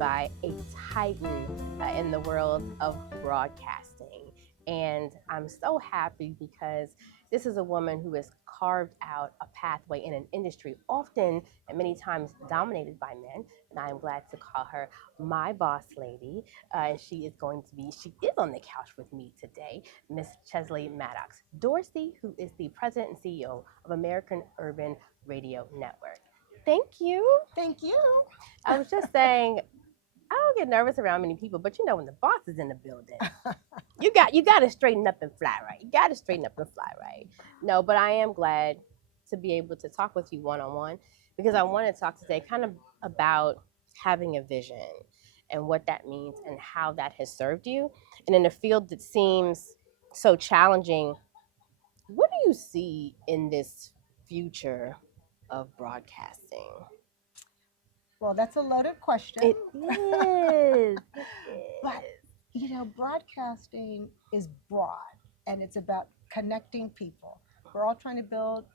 by a titan in the world of broadcasting. And I'm so happy because this is a woman who has carved out a pathway in an industry often and many times dominated by men. And I am glad to call her my boss lady. She is on the couch with me today, Miss Chesley Maddox-Dorsey, who is the president and CEO of American Urban Radio Network. Thank you. Thank you. I was just saying, I don't get nervous around many people, but when the boss is in the building, you got to straighten up and fly right. You got to straighten up and fly right. No, but I am glad to be able to talk with you one on one because I want to talk today kind of about having a vision and what that means and how that has served you. And in a field that seems so challenging, what do you see in this future of broadcasting? Well, that's a loaded question. It is. But, broadcasting is broad and it's about connecting people. We're all trying to build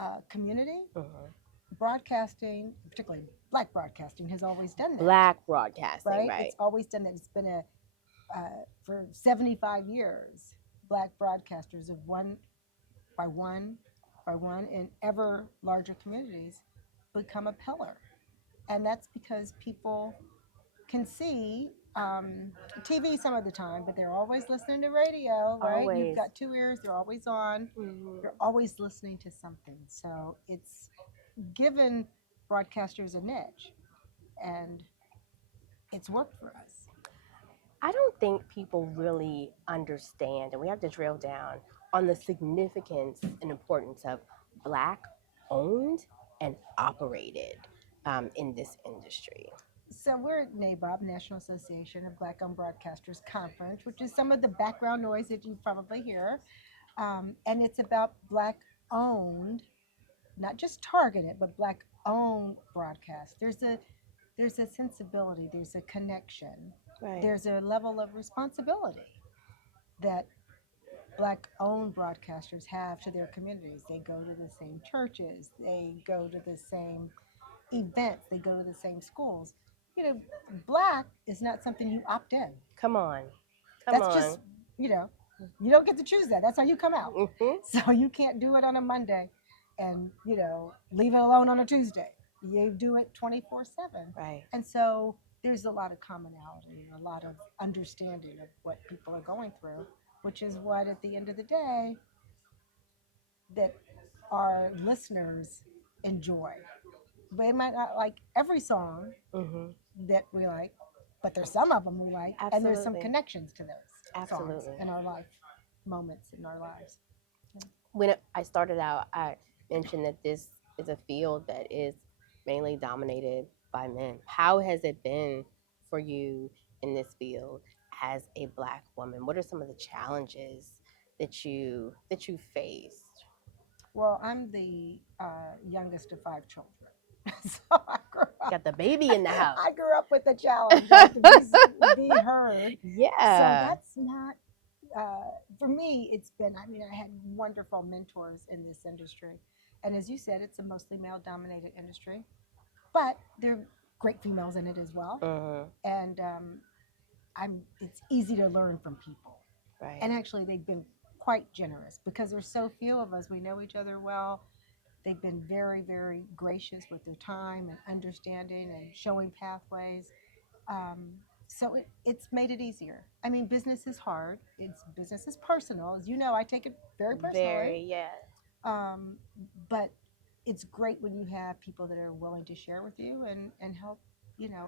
a community. Mhm. Broadcasting, particularly Black broadcasting, has always done that. Black broadcasting, right? It's always done that. It's been for 75 years, Black broadcasters have one by one in ever larger communities become a pillar. And that's because people can see TV some of the time, but they're always listening to radio, right? Always. You've got two ears, they're always on. Mhm. You're always listening to something. So it's given broadcasters a niche, and it's worked for us. I don't think people really understand, and we have to drill down on the significance and importance of Black owned and operated in this industry. So we're at NABOB, National Association of Black Owned Broadcasters Conference, which is some of the background noise that you probably hear. And it's about Black owned, not just targeted, but Black owned broadcast. There's a sensibility, there's a connection, Right. there's a level of responsibility that Black owned broadcasters have to their communities. They go to the same churches, they go to the same events, they go to the same schools. Black is not something you opt in. Come on. That's just, you don't get to choose that. That's how you come out. Mhm. So you can't do it on a Monday and, leave it alone on a Tuesday. You do it 24/7. Right. And so there's a lot of commonality, a lot of understanding of what people are going through, which is what, at the end of the day, that our listeners enjoy. They might not like every song Mhm. that we like, but there's some of them we like, and there's some Absolutely. connections to those songs Absolutely. in our life, moments in our lives. When I started out, I mentioned that this is a field that is mainly dominated by men. How has it been for you in this field as a Black woman? What are some of the challenges that you faced? Well, I'm the youngest of 5 children. So I grew up. Got the baby in the house. I grew up with the challenge to be heard. Yeah. So that's not, for me, it's been, I had wonderful mentors in this industry. And as you said, it's a mostly male dominated industry, but there are great females in it as well. Mhm. And it's easy to learn from people. Right. And actually, they've been quite generous because there's so few of us. We know each other well. They've been very, very gracious with their time and understanding and showing pathways. So it's made it easier. Business is hard. Business is personal. As you know, I take it very personally. Very, yeah. But it's great when you have people that are willing to share with you and help,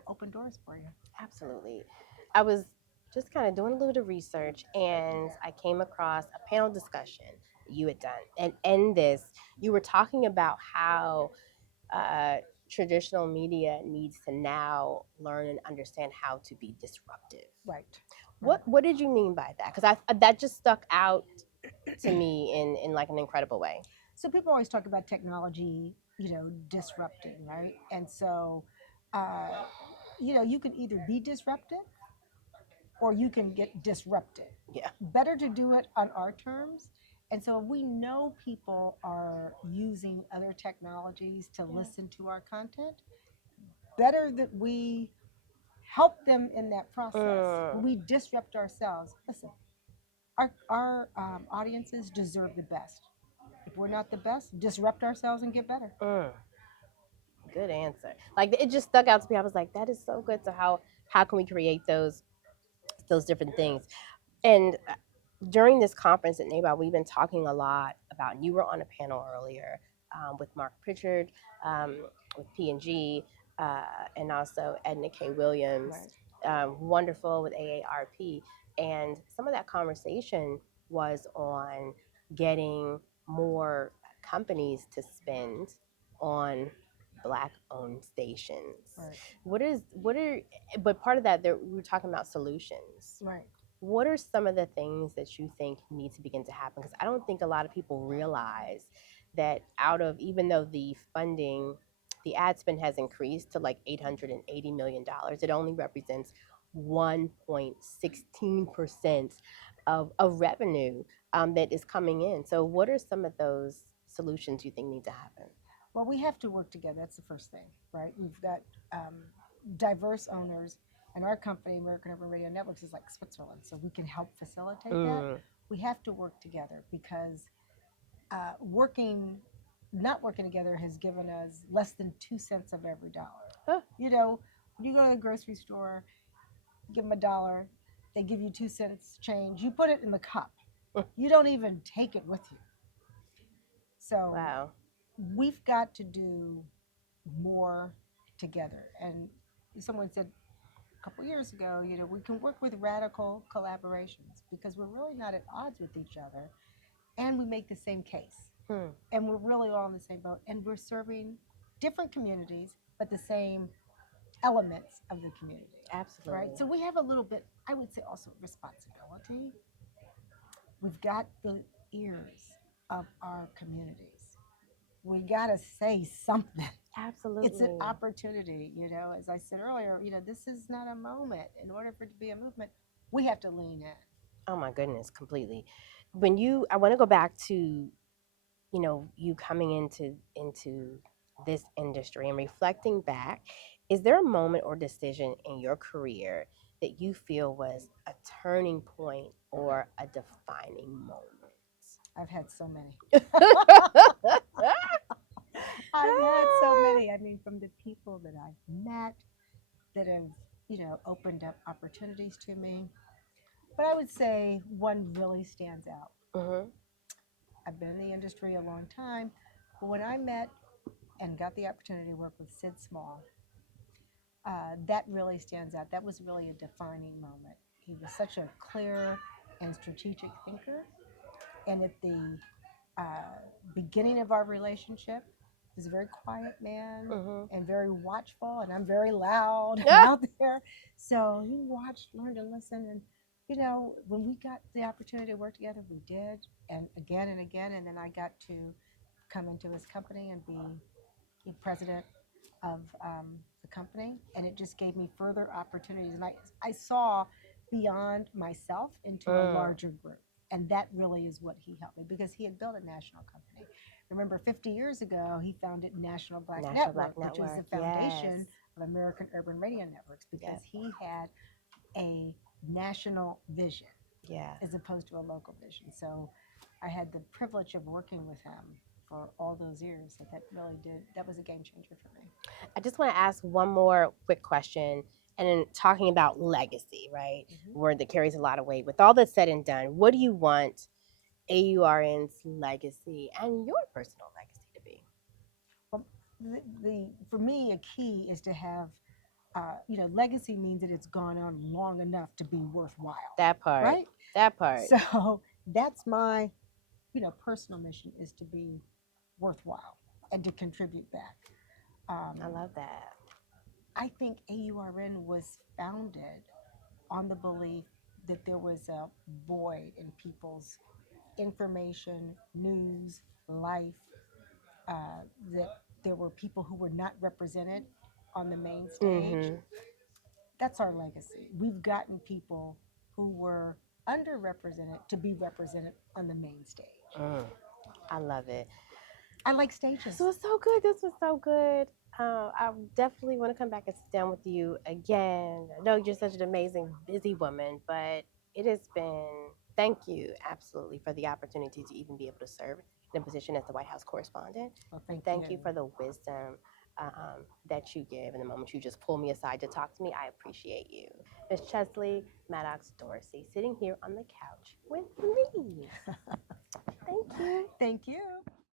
open doors for you. Absolutely. I was just kind of doing a little bit of research and I came across a panel discussion you had done. And in this, you were talking about how traditional media needs to now learn and understand how to be disruptive. Right. What did you mean by that? Because that just stuck out to me in like an incredible way. So people always talk about technology, disrupting, right? And so, you can either be disrupted or you can get disrupted. Yeah. Better to do it on our terms. And so we know people are using other technologies to listen to our content. Better that we help them in that process. We disrupt ourselves. Listen, our audiences deserve the best. If we're not the best, disrupt ourselves and get better. Good answer. Like it just stuck out to me. I was like, that is so good. So how can we create those different things? And during this conference at NABA, we've been talking a lot about, and you were on a panel earlier with Mark Pritchard, with P&G, and also Edna K. Williams, wonderful with AARP. And some of that conversation was on getting more companies to spend on Black-owned stations. Right. But part of that, we were talking about solutions. Right. What are some of the things that you think need to begin to happen? Because I don't think a lot of people realize that even though the funding, the ad spend has increased to like $880 million, it only represents 1.16% of revenue that is coming in. So what are some of those solutions you think need to happen? Well, we have to work together. That's the first thing, right? We've got diverse owners, and our company, American Urban Radio Networks, is like Switzerland, so we can help facilitate that. We have to work together because not working together has given us less than 2 cents of every dollar. Huh. You know, when you go to the grocery store, give them $1, they give you 2 cents change. You put it in the cup. You don't even take it with you. So wow. We've got to do more together. And someone said a couple years ago, we can work with radical collaborations because we're really not at odds with each other, and we make the same case. And we're really all in the same boat, and we're serving different communities, but the same elements of the community. Absolutely. Right? So we have a little bit, I would say, also responsibility. We've got the ears of our communities. We got to say something. Absolutely. It's an opportunity, as I said earlier, this is not a moment. In order for it to be a movement, we have to lean in. Oh my goodness, completely. I want to go back to, you coming into this industry and reflecting back, is there a moment or decision in your career that you feel was a turning point or a defining moment? I've had so many. I've had so many. I mean, from the people that I've met that have, opened up opportunities to me. But I would say one really stands out. I've been in the industry a long time, but when I met and got the opportunity to work with Sid Small, that really stands out. That was really a defining moment. He was such a clear and strategic thinker. And at the beginning of our relationship, he was a very quiet man and very watchful, and I'm very loud out there. So he watched, learned, and listened. And, when we got the opportunity to work together, we did. And again. And then I got to come into his company and be the president of the company. And it just gave me further opportunities. And I saw beyond myself into a larger group. And that really is what he helped me, because he had built a national company. Remember, 50 years ago, he founded National Black Network, which is the foundation of American Urban Radio Networks, because he had a national vision as opposed to a local vision. So I had the privilege of working with him for all those years. So that was a game changer for me. I just want to ask one more quick question. And then talking about legacy, right? Word that carries a lot of weight. With all that's said and done, what do you want AURN's legacy and your personal legacy to be? Well, for me, a key is to have, legacy means that it's gone on long enough to be worthwhile. That part. Right? That part. So that's my, personal mission, is to be worthwhile and to contribute back. I love that. I think AURN was founded on the belief that there was a void in people's information, news, life, that there were people who were not represented on the main stage. That's our legacy. We've gotten people who were underrepresented to be represented on the main stage. I love it. I like stages. This was so good. I definitely want to come back and sit down with you again. I know you're such an amazing, busy woman, but it has been, thank you absolutely for the opportunity to even be able to serve in a position as the White House correspondent. Well, And thank thank you you. for the wisdom that you give in the moment you just pull me aside to talk to me. I appreciate you. Miss Chesley Maddox-Dorsey, sitting here on the couch with me. Thank you. Thank you.